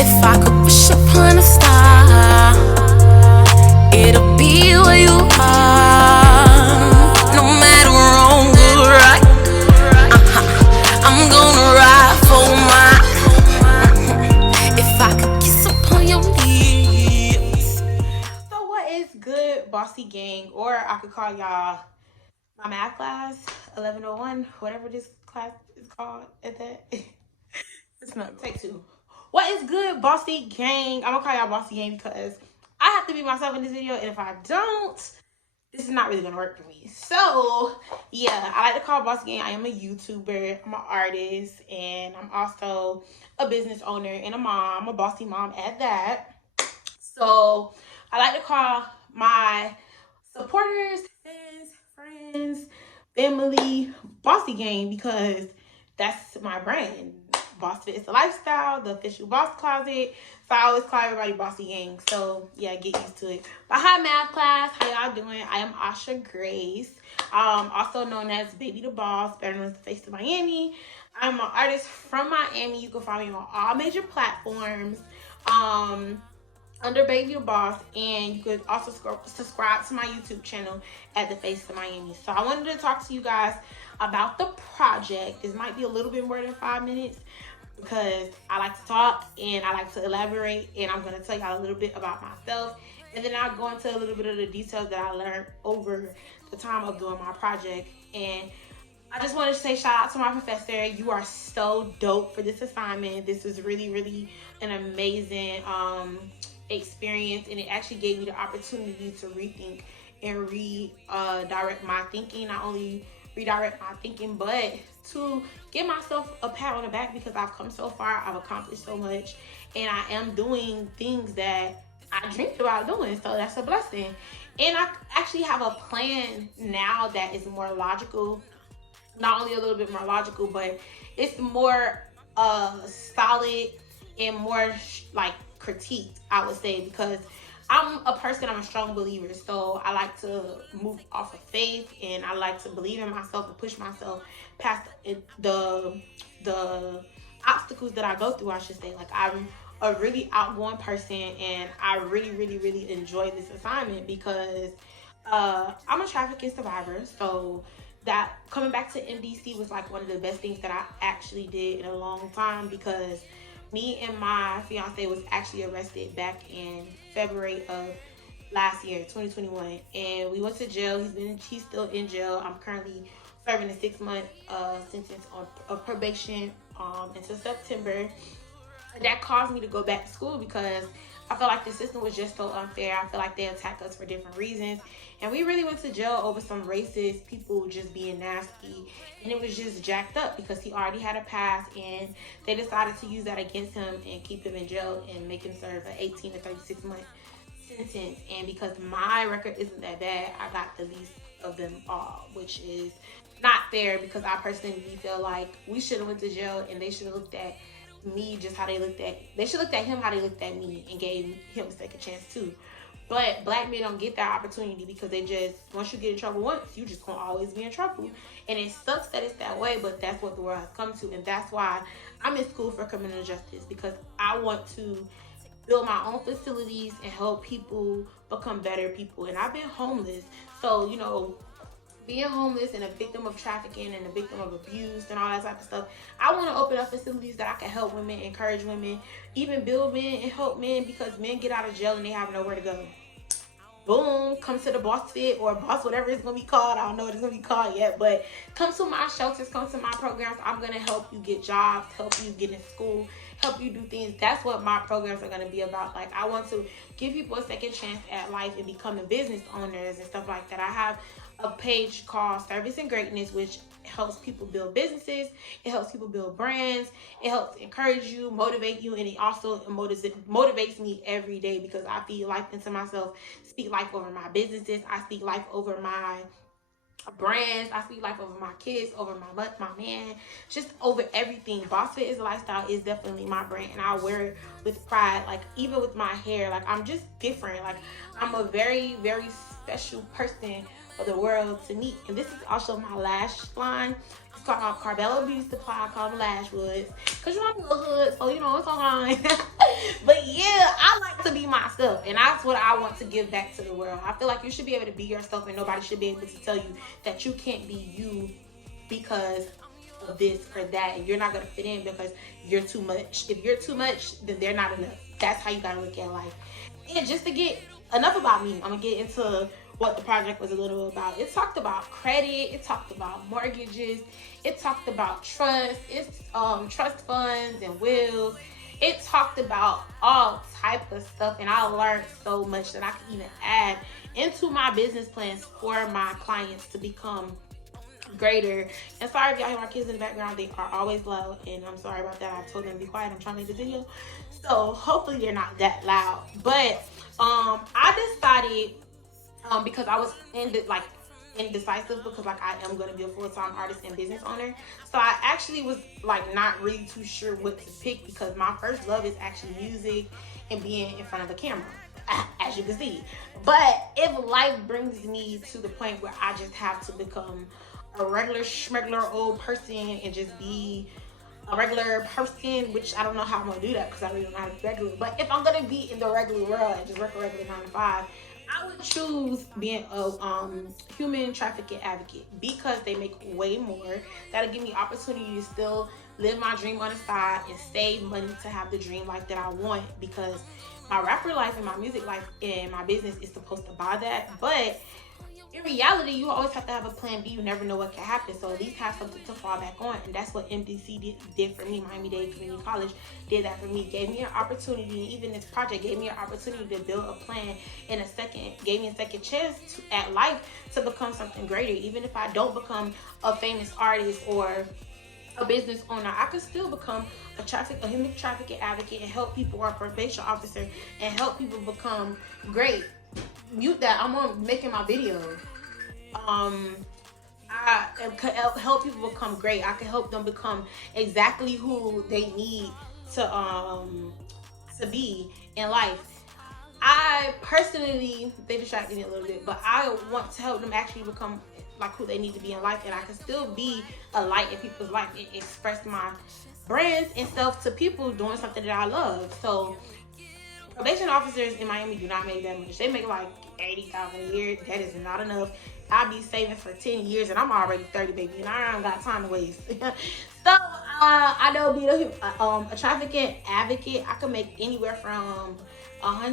If I could wish upon a star, it'll be where you are. No matter wrong or right, I'm gonna ride for mine. If I could kiss upon your lips. So what is good, Bossy Gang? Or I could call y'all my math class, 1101, whatever this class is called at that. It's not take two. What is good, Bossy Gang? I'm gonna call y'all Bossy Gang because I have to be myself in this video, and if I don't, this is not really gonna work for me. So yeah, I like to call Bossy Gang. I am a YouTuber, I'm an artist, and I'm also a business owner and a mom, a bossy mom at that. So I like to call my supporters, fans, friends, family, Bossy Gang, because that's my brand. Boss Fit is the lifestyle, the official boss closet. So I always call everybody Bossy Gang. So yeah, get used to it. But hi, math class. How y'all doing? I am Asha Grace, also known as Baby the Boss, better known as the Face of Miami. I'm an artist from Miami. You can find me on all major platforms. Under Baby the Boss, and you could also subscribe to my YouTube channel at The Face of Miami. So I wanted to talk to you guys about the project. This might be a little bit more than 5 minutes because I like to talk and I like to elaborate, and I'm going to tell y'all a little bit about myself, and then I'll go into a little bit of the details that I learned over the time of doing my project. And I just wanted to say shout out to my professor. You are so dope for this assignment. This was really an amazing experience, and it actually gave me the opportunity to rethink and redirect my thinking. Not only redirect my thinking, but to give myself a pat on the back because I've come so far, I've accomplished so much, and I am doing things that I dreamed about doing. So that's a blessing. And I actually have a plan now that is more logical. Not only a little bit more logical, but it's more solid and more like critiqued, I would say, because I'm a strong believer. So I like to move off of faith, and I like to believe in myself and push myself past the obstacles that I go through, I should say. Like, I'm a really outgoing person, and I really enjoy this assignment because I'm a trafficking survivor. So that coming back to MDC was like one of the best things that I actually did in a long time, because me and my fiance was actually arrested back in February of last year, 2021, and we went to jail. He's still in jail. I'm currently serving a 6-month sentence of probation until September. That caused me to go back to school because I felt like the system was just so unfair. I feel like they attack us for different reasons. And we really went to jail over some racist people just being nasty. And it was just jacked up because he already had a past, and they decided to use that against him and keep him in jail and make him serve an 18 to 36 month sentence. And because my record isn't that bad, I got the least of them all, which is not fair, because I personally feel like we should have went to jail, and they should have looked at me just how they looked at him how they looked at me, and gave him a second chance too. But black men don't get that opportunity because they just, once you get in trouble once, you just gonna always be in trouble. And it sucks that it's that way, but that's what the world has come to. And that's why I'm in school for criminal justice, because I want to build my own facilities and help people become better people. And I've been homeless, so you know, being homeless and a victim of trafficking and a victim of abuse and all that type of stuff, I want to open up facilities that I can help women, encourage women, even build men and help men, because men get out of jail and they have nowhere to go. Boom, come to the Boss Fit or Boss, whatever it's gonna be called. I don't know what it's gonna be called yet, but come to my shelters, come to my programs. I'm gonna help you get jobs, help you get in school, help you do things. That's what my programs are gonna be about. Like, I want to give people a second chance at life and becoming business owners and stuff like that. I have a page called Service and Greatness, which helps people build businesses. It helps people build brands. It helps encourage you, motivate you, and it also motivates me every day, because I feed life into myself, speak life over my businesses. I speak life over my brands. I speak life over my kids, over my man, just over everything. Boss Fit is a lifestyle is definitely my brand, and I wear it with pride. Like, even with my hair, like, I'm just different. Like, I'm a very special person for the world to meet. And this is also my lash line. It's called Carbella Beauty Supply. I call them Lash Woods. Because you know I'm a little hood, so you know it's online. But yeah, I like to be myself. And that's what I want to give back to the world. I feel like you should be able to be yourself, and nobody should be able to tell you that you can't be you because of this or that, and you're not gonna fit in because you're too much. If you're too much, then they're not enough. That's how you gotta look at life. And just to get enough about me, I'm gonna get into what the project was a little about. It talked about credit, it talked about mortgages, it talked about trust, it's trust funds and wills. It talked about all type of stuff, and I learned so much that I can even add into my business plans for my clients to become greater. And sorry if y'all hear my kids in the background, they are always loud, and I'm sorry about that. I told them to be quiet. I'm trying to make the video, so hopefully they're not that loud. But I decided, because I was indecisive, because like I am going to be a full-time artist and business owner, so I actually was like not really too sure what to pick, because my first love is actually music and being in front of a camera, as you can see. But if life brings me to the point where I just have to become a regular schmegular old person and just be a regular person, which I don't know how I'm gonna do that because I really don't know how to be regular. But if I'm gonna be in the regular world and just work a regular 9 to 5, I would choose being a human trafficking advocate, because they make way more. That'll give me opportunity to still live my dream on the side and save money to have the dream life that I want, because my rapper life and my music life and my business is supposed to buy that. But in reality, you always have to have a plan B. You never know what can happen, so at least have something to fall back on. And that's what MDC did for me. Miami-Dade Community College did that for me. Gave me an opportunity, and even this project gave me an opportunity to build a plan, and gave me a second chance at life to become something greater. Even if I don't become a famous artist or a business owner, I could still become a human trafficking advocate and help people, or a probation officer, and help people become great. Mute that, I'm on making my video. I could help people become great. I can help them become exactly who they need to be in life. I personally, they distracted me a little bit, but I want to help them actually become like who they need to be in life, and I can still be a light in people's life and express my brands and stuff to people doing something that I love. So probation officers in Miami do not make that much. They make like $80,000 a year. That is not enough. I'll be saving for 10 years, and I'm already 30, baby, and I don't got time to waste. So I know being a trafficking advocate, I can make anywhere from let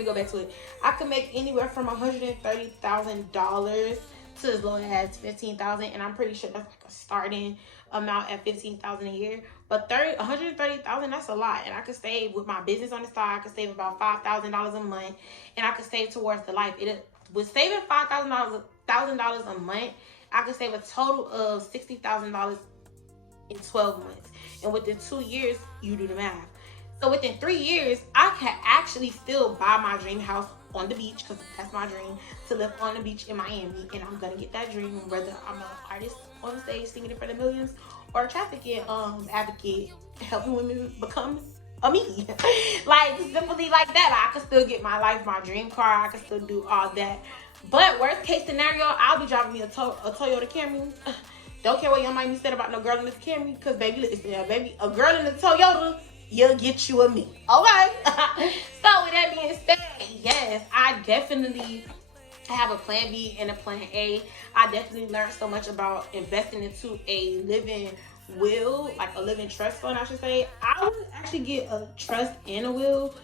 me go back to it. I could make anywhere from $130,000 to as low as $15,000, and I'm pretty sure that's like a starting amount at $15,000 a year. But $130,000, that's a lot, and I could save with my business on the side. I could save about $5,000 a month, and I could save towards the life. With saving $5,000 a month, I could save a total of $60,000 in 12 months. And within 2 years, you do the math. So within 3 years, I can actually still buy my dream house on the beach, because that's my dream, to live on the beach in Miami. And I'm gonna get that dream, whether I'm an artist on stage singing in front of millions, or a trafficking advocate helping women become a me. Like, simply like that. I can still get my life, my dream car. I can still do all that. But worst case scenario, I'll be driving me a Toyota Camry. Don't care what young Miami said about no girl in this Camry, because baby, listen, baby, a girl in a Toyota, you'll get you a me. Okay. So with that being said, yes, I definitely have a plan B and a plan A. I definitely learned so much about investing into a living will, like a living trust fund, I should say. I would actually get a trust and a will,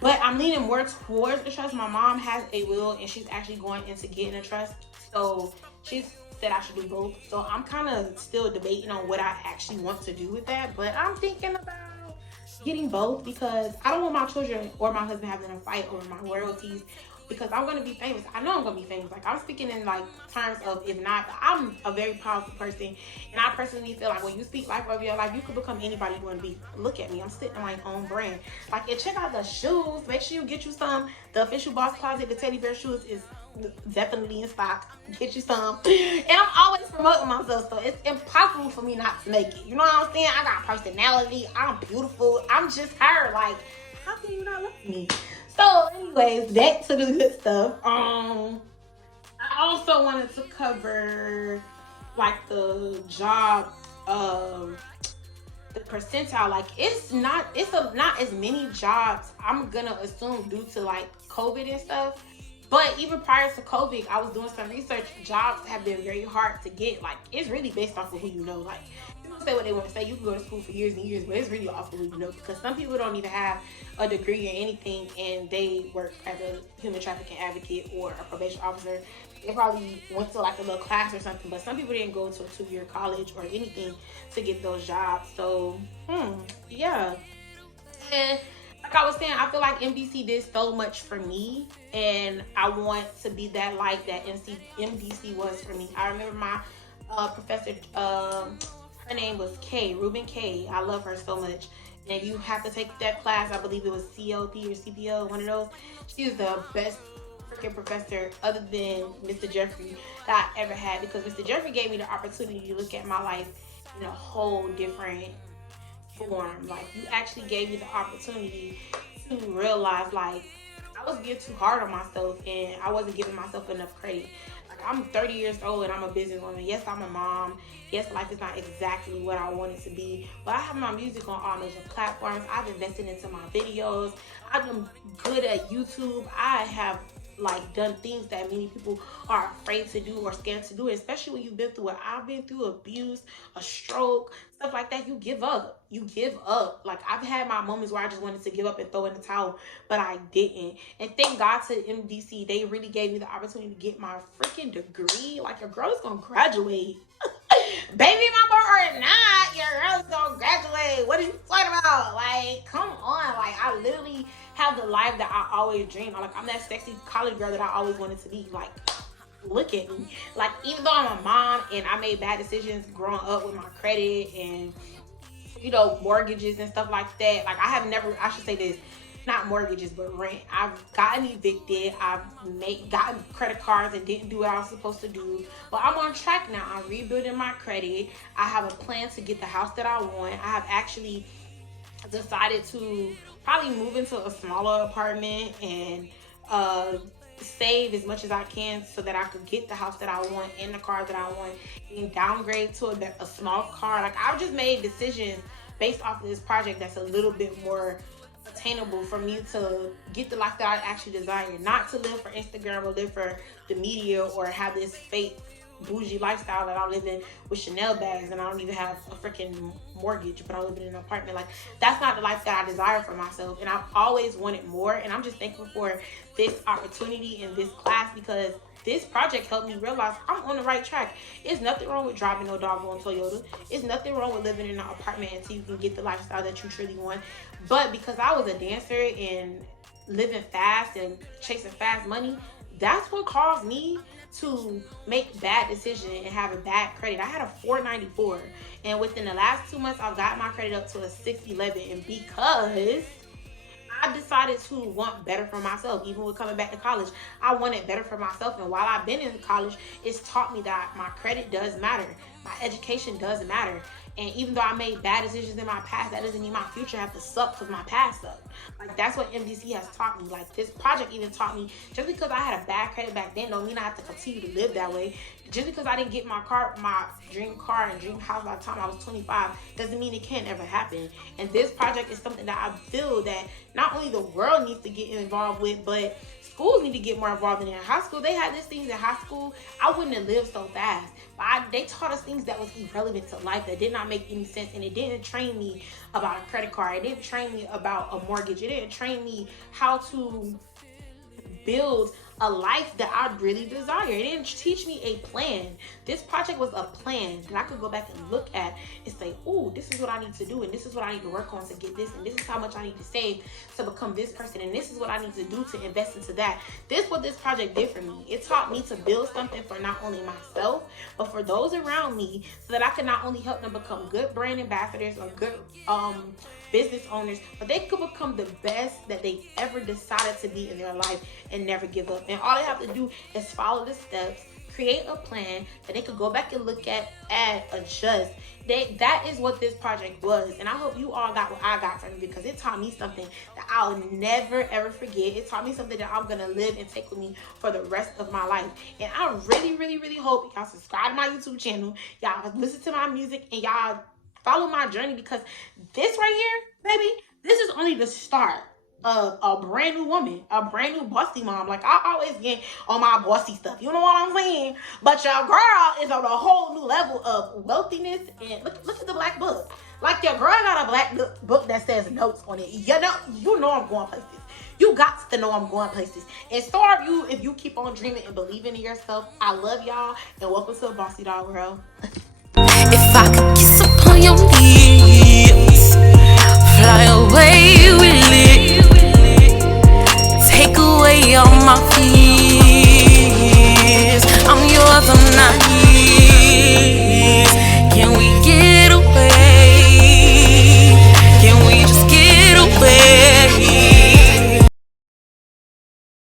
but I'm leaning more towards the trust. My mom has a will, and she's actually going into getting a trust, so she's said I should do both. So I'm kind of still debating on what I actually want to do with that, but I'm thinking about getting both, because I don't want my children or my husband having a fight over my royalties, because I'm going to be famous. I know I'm going to be famous. Like, I'm speaking in like terms of, if not, I'm a very powerful person, and I personally feel like when you speak life over your life, you could become anybody you want to be. Look at me, I'm sitting in my own brand. Like, and check out the shoes. Make sure you get you some. The official Boss Closet, the teddy bear shoes, is definitely in stock. Get you some. And I'm always promoting myself, so it's impossible for me not to make it. You know what I'm saying? I got personality. I'm beautiful. I'm just her. Like, how can you not love me? So, anyways, back to the good stuff. I also wanted to cover like the job of the percentile. Like not as many jobs, I'm gonna assume, due to like COVID and stuff. But even prior to COVID, I was doing some research. Jobs have been very hard to get. Like, it's really based off of who you know. Like, people say what they want to say. You can go to school for years and years, but it's really off of who you know. Because some people don't even have a degree or anything, and they work as a human trafficking advocate or a probation officer. They probably went to like a little class or something, but some people didn't go to a 2-year college or anything to get those jobs. So, yeah. And like I was saying, I feel like MDC did so much for me, and I want to be that light that MDC was for me. I remember my professor, her name was Kay, Ruben Kay. I love her so much. And you have to take that class. I believe it was CLP or CPO, one of those. She was the best freaking professor other than Mr. Jeffrey that I ever had, because Mr. Jeffrey gave me the opportunity to look at my life in a whole different form. Like, you actually gave me the opportunity to realize, like, I was being too hard on myself and I wasn't giving myself enough credit. Like, I'm 30 years old and I'm a businesswoman. Yes, I'm a mom. Yes, life is not exactly what I want it to be, but I have my music on all major platforms. I've invested into my videos. I'm good at YouTube. I have like done things that many people are afraid to do or scared to do, especially when you've been through what I've been through, abuse, a stroke, stuff like that. You give up. Like, I've had my moments where I just wanted to give up and throw in the towel, but I didn't. And thank God to MDC, they really gave me the opportunity to get my freaking degree. Like, your girl is gonna graduate. Baby mama or not, your girl is gonna graduate. What are you talking about? Like, come on. Like, I literally have the life that I always dreamed of. Like, I'm that sexy college girl that I always wanted to be. Like, look at me. Like, even though I'm a mom and I made bad decisions growing up with my credit and, you know, mortgages and stuff like that. Like, I should say this, not mortgages, but rent. I've gotten evicted. I've gotten credit cards and didn't do what I was supposed to do. But I'm on track now. I'm rebuilding my credit. I have a plan to get the house that I want. I have actually decided to probably move into a smaller apartment and save as much as I can so that I could get the house that I want and the car that I want, and downgrade to a small car. Like, I've just made decisions based off of this project that's a little bit more attainable for me to get the life that I actually desire, not to live for Instagram or live for the media or have this fake bougie lifestyle that I'm living with Chanel bags and I don't even have a freaking mortgage, but I'm living in an apartment. Like, that's not the life that I desire for myself, and I've always wanted more. And I'm just thankful for this opportunity in this class, because this project helped me realize I'm on the right track. It's nothing wrong with driving no doggone Toyota. It's nothing wrong with living in an apartment until you can get the lifestyle that you truly want. But because I was a dancer and living fast and chasing fast money, that's what caused me to make bad decisions and have a bad credit. I had a 494, and within the last 2 months, I've got my credit up to a 611, and because I decided to want better for myself. Even with coming back to college, I wanted better for myself. And while I've been in college, it's taught me that my credit does matter. My education does matter. And even though I made bad decisions in my past, that doesn't mean my future has to suck because my past sucked. Like, that's what MDC has taught me. Like, this project even taught me, just because I had a bad credit back then don't mean I have to continue to live that way. Just because I didn't get my dream car and dream house by the time I was 25 doesn't mean it can't ever happen. And this project is something that I feel that not only the world needs to get involved with, but schools need to get more involved in. High school, they had these things in high school. I wouldn't have lived so fast. But they taught us things that was irrelevant to life, that did not make any sense. And it didn't train me about a credit card. It didn't train me about a mortgage. It didn't train me how to build a life that I really desire. It didn't teach me a plan. This project was a plan that I could go back and look at and say, oh, this is what I need to do, and this is what I need to work on to get this, and this is how much I need to save to become this person, and this is what I need to do to invest into that. This is what this project did for me. It taught me to build something for not only myself, but for those around me, so that I could not only help them become good brand ambassadors or good business owners, but they could become the best that they ever decided to be in their life and never give up. And all they have to do is follow the steps, create a plan that they could go back and look at, add, adjust. That is what this project was. And I hope you all got what I got from it, because it taught me something that I'll never ever forget. It taught me something that I'm gonna live and take with me for the rest of my life. And I really, really, really hope y'all subscribe to my YouTube channel, y'all listen to my music, and y'all follow my journey, because this right here, baby, this is only the start of a brand new woman, a brand new bossy mom. Like, I always get on my bossy stuff, you know what I'm saying? But your girl is on a whole new level of wealthiness. And look at the black book. Like, your girl got a black book that says notes on it. You know I'm going places. You got to know I'm going places. And so are you if you keep on dreaming and believing in yourself. I love y'all, and welcome to a Bossy Doll World. If I could kiss upon your lips, fly away with it, take away all my